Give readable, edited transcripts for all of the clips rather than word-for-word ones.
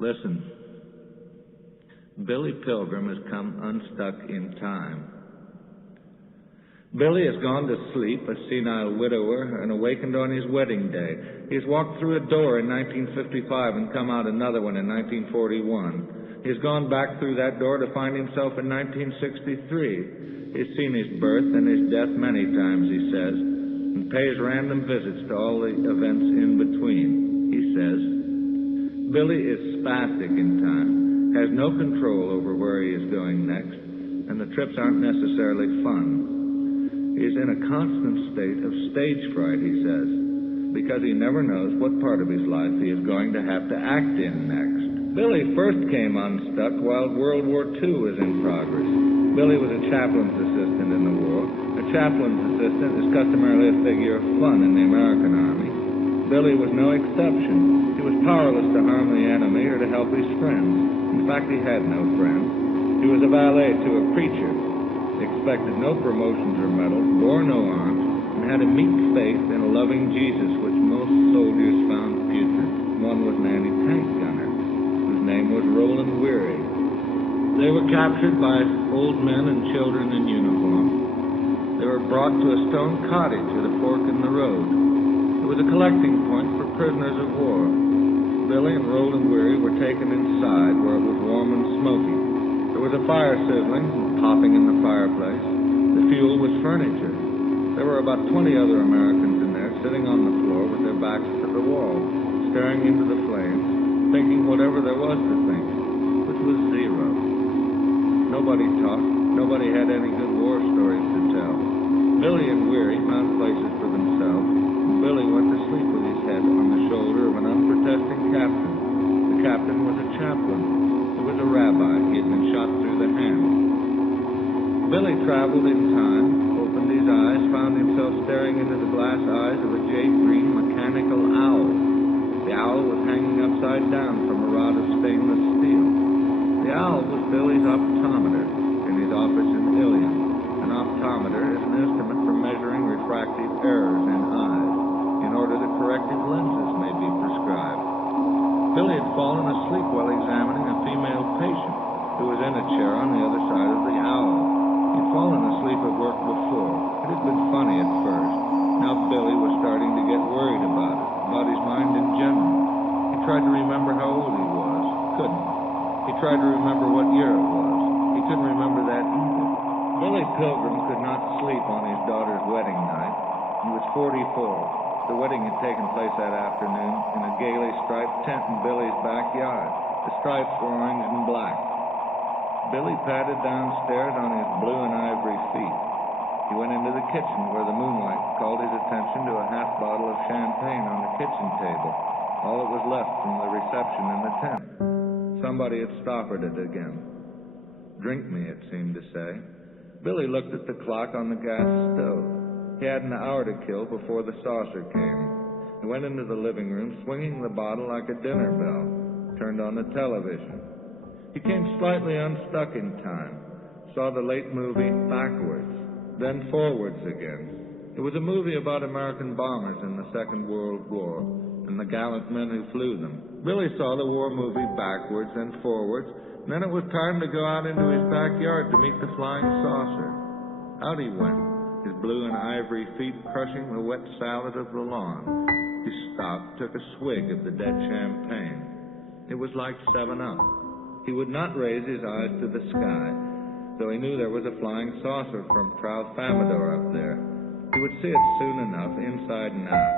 Listen, Billy Pilgrim has come unstuck in time. Billy has gone to sleep, a senile widower, and awakened on his wedding day. He has walked through a door in 1955 and come out another one in 1941. He has gone back through that door to find himself in 1963. He's seen his birth and his death many times, he says, and pays random visits to all the events in between. He says, Billy is spastic in time, has no control over where he is going next, and the trips aren't necessarily fun. He is in a constant state of stage fright, he says, because he never knows what part of his life he is going to have to act in next. Billy first came unstuck while World War II was in progress. Billy was a chaplain's assistant in the war. A chaplain's assistant is customarily a figure of fun in the American Army. Billy was no exception. He was powerless to harm the enemy or to help his friends. In fact, he had no friends. He was a valet to a preacher, expected no promotions or medals, bore no arms, and had a meek faith in a loving Jesus, which most soldiers found putrid. One was an anti-tank gunner, whose name was Roland Weary. They were captured by old men and children in uniform. They were brought to a stone cottage at a fork in the road. It was a collecting point for prisoners of war. Billy and Roland Weary were taken inside, where it was warm and smoky. There was a fire sizzling and popping in the fireplace. The fuel was furniture. There were about 20 other Americans in there, sitting on the floor with their backs to the wall, staring into the flames, thinking whatever there was to think, which was zero. Nobody talked. Nobody had any good war stories to tell. Billy and Weary found places for themselves, and Billy went to sleep with his head on the shoulder of an unprotesting captain. The captain was a chaplain. He was a rabbi. He had been shot through the hand. Billy traveled in time, opened his eyes, found himself staring into the glass eyes of a jade-green mechanical owl. The owl was hanging upside down from a rod of stainless steel. The owl was Billy's optometer in his office in Ilium. An optometer is an instrument for measuring refractive errors in eyes in order that corrective lenses may be prescribed. Billy had fallen asleep while examining a female patient who was in a chair on the other side of the owl. He'd fallen asleep at work before. It had been funny at first. Now Billy was starting to get worried about his mind in general. He tried to remember how old he was. Couldn't. He tried to remember what year it was. He couldn't remember that either. Billy Pilgrim could not sleep on his daughter's wedding night. He was 44. The wedding had taken place that afternoon in a gaily striped tent in Billy's backyard. The stripes were orange and black. Billy padded downstairs on his blue and ivory feet. He went into the kitchen where the moonlight called his attention to a half bottle of champagne on the kitchen table, all that was left from the reception in the tent. Somebody had stoppered it again. Drink me, it seemed to say. Billy looked at the clock on the gas stove. He had an hour to kill before the saucer came. He went into the living room, swinging the bottle like a dinner bell, turned on the television. He came slightly unstuck in time, saw the late movie backwards, then forwards again. It was a movie about American bombers in the Second World War and the gallant men who flew them. Billy saw the war movie backwards and forwards, and then it was time to go out into his backyard to meet the flying saucer. Out he went, his blue and ivory feet crushing the wet salad of the lawn. He stopped, took a swig of the dead champagne. It was like 7-Up. He would not raise his eyes to the sky, though he knew there was a flying saucer from Tralfamadore up there. He would see it soon enough, inside and out,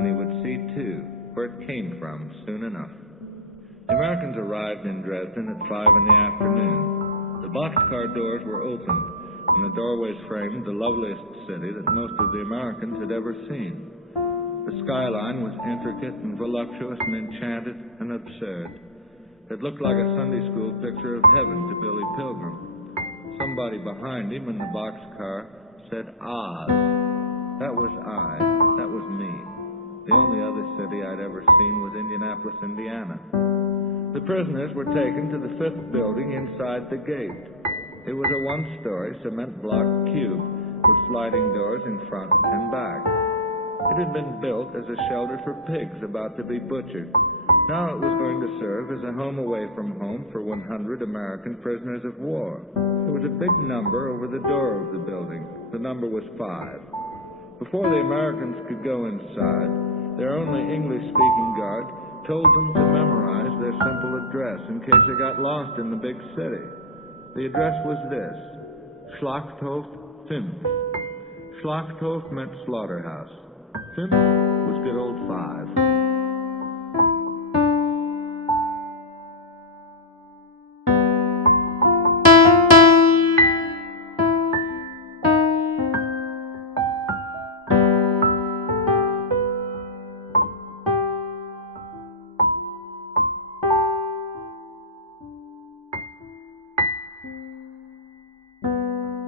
and he would see, too, where it came from soon enough. The Americans arrived in Dresden at 5 in the afternoon. The boxcar doors were opened, and the doorways framed the loveliest city that most of the Americans had ever seen. The skyline was intricate and voluptuous and enchanted and absurd. It looked like a Sunday school picture of heaven to Billy Pilgrim. Somebody behind him in the boxcar said, Oz. That was I. That was me. The only other city I'd ever seen was Indianapolis, Indiana. The prisoners were taken to the 5th building inside the gate. It was a one-story cement block cube with sliding doors in front and back. It had been built as a shelter for pigs about to be butchered. Now it was going to serve as a home away from home for 100 American prisoners of war. There was a big number over the door of the building. The number was 5. Before the Americans could go inside, their only English-speaking guard told them to memorize their simple address in case they got lost in the big city. The address was this: Schlachthof 5. Schlachthof meant slaughterhouse. 5 was good old 5.